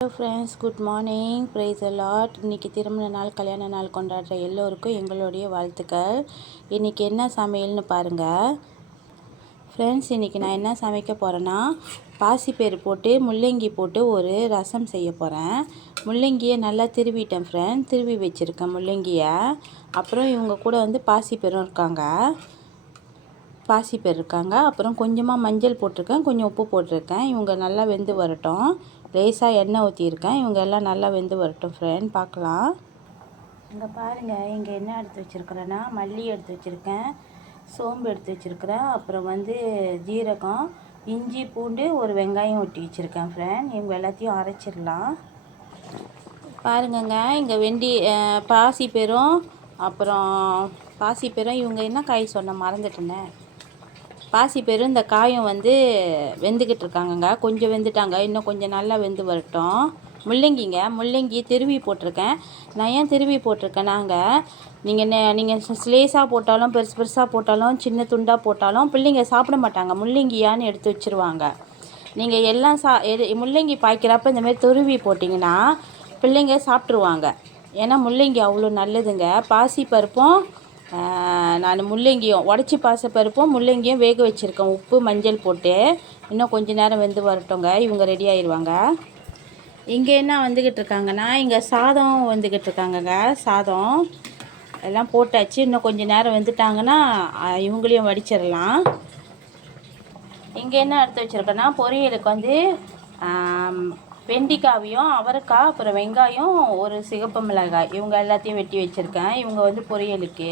Hello friends, good morning. Praise the Lord. இன்றைக்கி திருமண நாள், கல்யாண நாள் கொண்டாடுற எல்லோருக்கும் எங்களுடைய வாழ்த்துக்கள். இன்றைக்கி என்ன சமையல்னு பாருங்கள் ஃப்ரெண்ட்ஸ். இன்றைக்கி நான் என்ன சமைக்க போகிறேன்னா, பாசிப்பயிறு போட்டு முள்ளங்கி போட்டு ஒரு ரசம் செய்ய போகிறேன். முள்ளங்கியை நல்லா திருவிட்டேன் ஃப்ரெண்ட், திருவி வச்சுருக்கேன் முள்ளங்கியை. அப்புறம் இவங்க கூட வந்து பாசிப்பயிரும் இருக்காங்க, அப்புறம் கொஞ்சமாக மஞ்சள் போட்டிருக்கேன், கொஞ்சம் உப்பு போட்டிருக்கேன். இவங்க நல்லா வெந்து வரட்டும். லேசாக எண்ணெய் ஊற்றியிருக்கேன். இவங்க எல்லாம் நல்லா வெந்து வரட்டும் ஃப்ரெண்ட், பார்க்கலாம். இங்கே பாருங்கள், இங்கே என்ன எடுத்து வச்சுருக்கிறேன்னா, மல்லி எடுத்து வச்சுருக்கேன், சோம்பு எடுத்து வச்சுருக்கிறேன், அப்புறம் வந்து ஜீரகம், இஞ்சி, பூண்டு, ஒரு வெங்காயம் வெட்டி வச்சுருக்கேன் ஃப்ரெண்ட். இவங்க எல்லாத்தையும் அரைச்சிடலாம். பாருங்கங்க, இங்கே பாசிப்பயிரும் இவங்க என்ன காய் சொன்ன மறந்துட்டேனே. பாசிப்பயிறு இந்த காயும் வந்து வெந்துக்கிட்டு இருக்காங்கங்க. கொஞ்சம் வெந்துட்டாங்க, இன்னும் கொஞ்சம் நல்லா வெந்து வரட்டும். முள்ளங்கி திருவி போட்டிருக்கேன். நான் ஏன் திருவி போட்டிருக்கேன்னாங்க, நீங்கள் ஸ்லேஸாக போட்டாலும் பெருசாக போட்டாலும் சின்ன துண்டாக போட்டாலும் பிள்ளைங்க சாப்பிட மாட்டாங்க, முள்ளங்கியான்னு எடுத்து வச்சுருவாங்க. நீங்கள் எல்லாம் முள்ளங்கி பாய்க்கிறப்ப இந்தமாதிரி துருவி போட்டிங்கன்னா பிள்ளைங்க சாப்பிட்ருவாங்க. ஏன்னா முள்ளங்கி அவ்வளோ நல்லதுங்க. பாசிப்பருப்பும் நான் முள்ளங்கியும் உடச்சி பாசிப்பருப்பும் முள்ளங்கியும் வேக வச்சுருக்கேன், உப்பு மஞ்சள் போட்டு. இன்னும் கொஞ்சம் நேரம் வெந்து வரட்டுங்க, இவங்க ரெடி ஆயிடுவாங்க. இங்கே என்ன வந்துக்கிட்டு இருக்காங்கன்னா, இங்கே சாதம் வந்துக்கிட்டு இருக்காங்கங்க. சாதம் எல்லாம் போட்டாச்சு. இன்னும் கொஞ்சம் நேரம் வெந்துட்டாங்கன்னா இவங்களையும் வடிச்சிடலாம். இங்கே என்ன எடுத்து வச்சுருக்கேன்னா, பொரியலுக்கு வந்து வெண்டிக்காவையும் அவரைக்காய், அப்புறம் வெங்காயம், ஒரு சிகப்பு மிளகாய், இவங்க எல்லாத்தையும் வெட்டி வச்சுருக்கேன். இவங்க வந்து பொரியலுக்கு.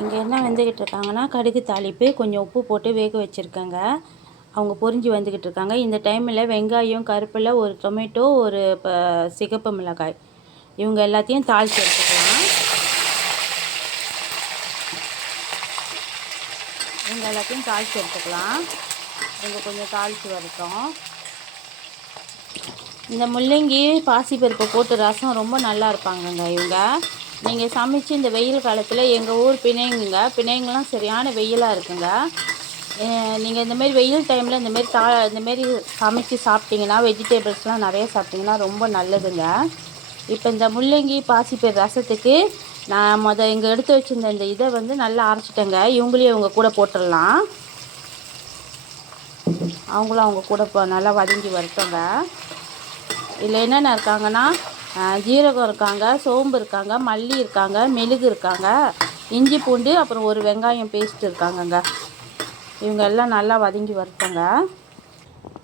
இங்கே என்ன வெந்துக்கிட்டு இருக்காங்கன்னா, கடுகு தாளிப்பு, கொஞ்சம் உப்பு போட்டு வேக வச்சுருக்கேங்க. அவங்க பொரிஞ்சு வந்துக்கிட்டு இருக்காங்க. இந்த டைமில் வெங்காயம், கருப்பில், ஒரு டொமேட்டோ, ஒரு சிகப்பு மிளகாய், இவங்க எல்லாத்தையும் தாளித்து எடுத்துக்கலாம். இவங்க கொஞ்சம் தாளித்து வரட்டும். இந்த முள்ளங்கி பாசிப்பருப்பை போட்டு ரசம் ரொம்ப நல்லா இருப்பாங்கங்க இவங்க. நீங்கள் சமைச்சு இந்த வெயில் காலத்தில், எங்கள் ஊர் பிணைங்கெலாம் சரியான வெயிலாக இருக்குங்க. நீங்கள் இந்தமாரி வெயில் டைமில் இந்தமாரி சமைச்சு சாப்பிட்டிங்கன்னா, வெஜிடபிள்ஸ்லாம் நிறைய சாப்பிட்டிங்கன்னா ரொம்ப நல்லதுங்க. இப்போ இந்த முள்ளங்கி பாசிப்பயிறு ரசத்துக்கு நான் இங்கே எடுத்து வச்சுருந்த இந்த இதை வந்து நல்லா அரைச்சிட்டேங்க. இவங்களையும் இவங்க கூட போட்டுடலாம். அவங்களும் அவங்க கூட நல்லா வதங்கி வரட்டுங்க. இதில் என்னென்ன இருக்காங்கன்னா, ஜீரகம் இருக்காங்க, சோம்பு இருக்காங்க, மல்லி இருக்காங்க, மெழுகு இருக்காங்க, இஞ்சி பூண்டு, அப்புறம் ஒரு வெங்காயம் பேஸ்ட் இருக்காங்கங்க. இவங்க எல்லாம் நல்லா வதங்கி வரட்டுங்க.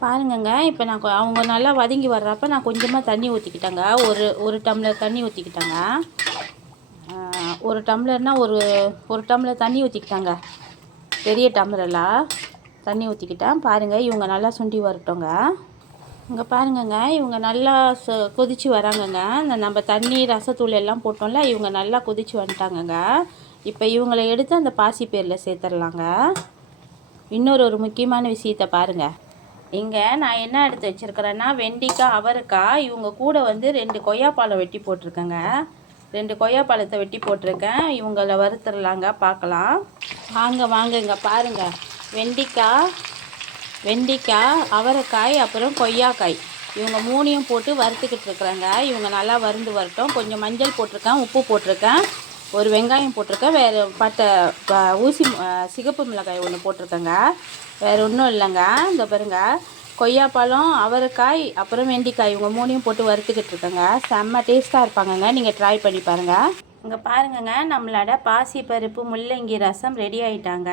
பாருங்கங்க, இப்போ அவங்க நல்லா வதங்கி வர்றப்ப நான் கொஞ்சமாக தண்ணி ஊற்றிக்கிட்டேங்க. ஒரு டம்ளர் தண்ணி ஊற்றிக்கிட்டேங்க. ஒரு டம்ளர்னால் ஒரு டம்ளர் தண்ணி ஊற்றிக்கிட்டாங்க. பெரிய டம்ளரெல்லாம் தண்ணி ஊற்றிக்கிட்டேன். பாருங்கள், இவங்க நல்லா சுண்டி வரட்டுங்க. இங்கே பாருங்கங்க, இவங்க நல்லா கொதித்து வராங்கங்க. நம்ம தண்ணி ரசத்தூள் எல்லாம் போட்டோம்ல, இவங்க நல்லா கொதித்து வந்துட்டாங்கங்க. இப்போ இவங்களை எடுத்து அந்த பாசிப்பயிரில் சேர்த்துடலாங்க. ஒரு முக்கியமான விஷயத்தை பாருங்கள். இங்கே நான் என்ன எடுத்து வச்சுருக்கிறேன்னா, வெண்டிக்காய், அவரைக்காய், இவங்க கூட வந்து 2 கொய்யாப்பழம் வெட்டி போட்டிருக்கேங்க. 2 கொய்யாப்பழத்தை வெட்டி போட்டிருக்கேன். இவங்களை வறுத்துடலாங்க, பார்க்கலாம். வாங்க இங்கே பாருங்கள். வெண்டிக்காய், அவரைக்காய், அப்புறம் கொய்யாக்காய், இவங்க 3ஐயும் போட்டு வறுத்துக்கிட்டு இருக்கிறேங்க. இவங்க நல்லா வறுந்து வரட்டும். கொஞ்சம் மஞ்சள் போட்டிருக்கேன், உப்பு போட்டிருக்கேன், ஒரு வெங்காயம் போட்டிருக்கேன், வேறு சிகப்பு மிளகாய் ஒன்று போட்டிருக்கேங்க. வேறு ஒன்றும் இல்லைங்க. இந்த பாருங்க, கொய்யாப்பழம், அவரைக்காய், அப்புறம் வெண்டிக்காய், இவங்க 3ஐயும் போட்டு வறுத்துக்கிட்டு இருக்கேங்க. செம்ம டேஸ்ட்டாக இருப்பாங்கங்க, நீங்கள் ட்ரை பண்ணி பாருங்கள். இங்கே பாருங்கங்க, நம்மளோட பாசிப்பருப்பு முள்ளங்கி ரசம் ரெடி ஆகிட்டாங்க.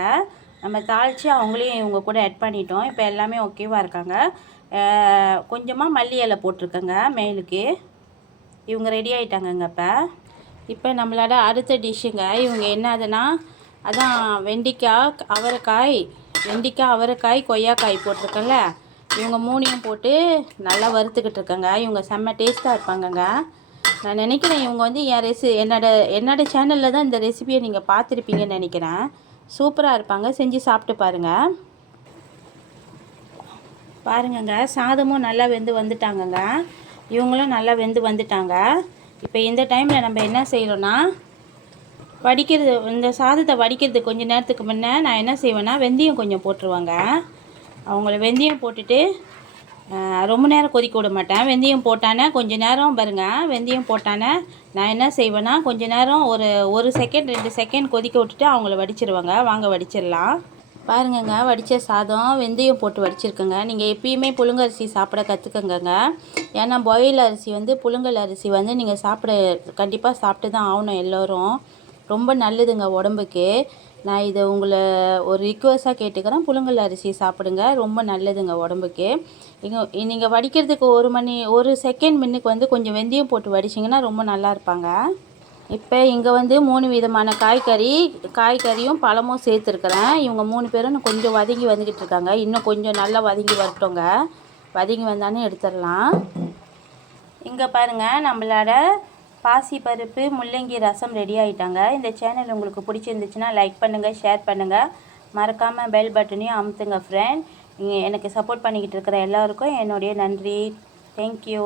நம்ம தாளித்து அவங்களையும் இவங்க கூட ஆட் பண்ணிட்டோம். இப்போ எல்லாமே ஓகேவாக இருக்காங்க. கொஞ்சமாக மல்லி இலை போட்டிருக்கேங்க மேலுக்கு. இவங்க ரெடி ஆகிட்டாங்கங்க. இப்போ நம்மளோட அடுத்த டிஷ்ஷுங்க. இவங்க என்னதுன்னா, அதான் வெண்டிக்காய், அவரைக்காய், கொய்யாக்காய் போட்டிருக்கேன்ல, இவங்க 3ஐயும் போட்டு நல்லா வறுத்துக்கிட்டு இருக்கேங்க. இவங்க செம்ம டேஸ்ட்டாக இருப்பாங்கங்க. நான் நினைக்கிறேன் இவங்க வந்து என்னோட சேனலில் தான் இந்த ரெசிபியை நீங்கள் பார்த்துருப்பீங்கன்னு நினைக்கிறேன். சூப்பராக இருப்பாங்க, செஞ்சு சாப்பிட்டு பாருங்கள். பாருங்கங்க, சாதமும் நல்லா வெந்து வந்துட்டாங்கங்க. இவங்களும் நல்லா வெந்து வந்துட்டாங்க. இப்போ இந்த டைமில் நம்ம என்ன செய்யணும்னா, இந்த சாதத்தை வடிக்கிறதுக்கு கொஞ்சம் நேரத்துக்கு முன்னே நான் என்ன செய்வேன்னா, வெந்தயம் கொஞ்சம் போட்டுருவாங்க. அவங்கள வெந்தயம் போட்டுட்டு ரொம்ப நேரம் கொதிக்க விட மாட்டேன். வெந்தயம் போட்டானே கொஞ்ச நேரம் பாருங்கள், வெந்தயம் போட்டானே நான் என்ன செய்வேன்னா கொஞ்ச நேரம் ஒரு செகண்ட் 2 செகண்ட் கொதிக்க விட்டுட்டு அவங்கள வடிச்சிருவாங்க. வாங்க வடிச்சிடலாம். பாருங்கங்க, வடித்த சாதம் வெந்தயம் போட்டு வடிச்சிருக்கேங்க. நீங்கள் எப்பயுமே புழுங்கரிசி சாப்பிட கற்றுக்கங்கங்க. ஏன்னா பாயில் அரிசி வந்து புழுங்கல் அரிசி வந்து நீங்கள் கண்டிப்பாக சாப்பிட்டு தான் ஆகணும் எல்லோரும். ரொம்ப நல்லதுங்க உடம்புக்கு. நான் இதை உங்களை ஒரு ரிக்வெஸ்ட்டாக கேட்டுக்கிறேன். புழுங்கல் அரிசி சாப்பிடுங்க, ரொம்ப நல்லதுங்க உடம்புக்கு. நீங்கள் வடிக்கிறதுக்கு ஒரு செகண்ட் முன்னுக்கு வந்து கொஞ்சம் வெந்தயம் போட்டு வடிச்சிங்கன்னா ரொம்ப நல்லா இருப்பாங்க. இப்போ இங்கே வந்து 3 விதமான காய்கறியும் பழமும் சேர்த்துருக்குறேன். இவங்க 3 பேரும் கொஞ்சம் வதங்கி வந்துக்கிட்டு இருக்காங்க. இன்னும் கொஞ்சம் நல்லா வதங்கி வரட்டுங்க. வதங்கி வந்தானே எடுத்துடலாம். இங்கே பாருங்கள், நம்மளோட பாசிப்பருப்பு முள்ளங்கி ரசம் ரெடி ஆகிட்டாங்க. இந்த சேனல் உங்களுக்கு பிடிச்சிருந்துச்சுன்னா லைக் பண்ணுங்கள், ஷேர் பண்ணுங்கள், மறக்காமல் பெல் பட்டனையும் அமுத்துங்க ஃப்ரெண்ட். எனக்கு சப்போர்ட் பண்ணிக்கிட்டு இருக்கிற எல்லாருக்கும் என்னுடைய நன்றி. தேங்க்யூ.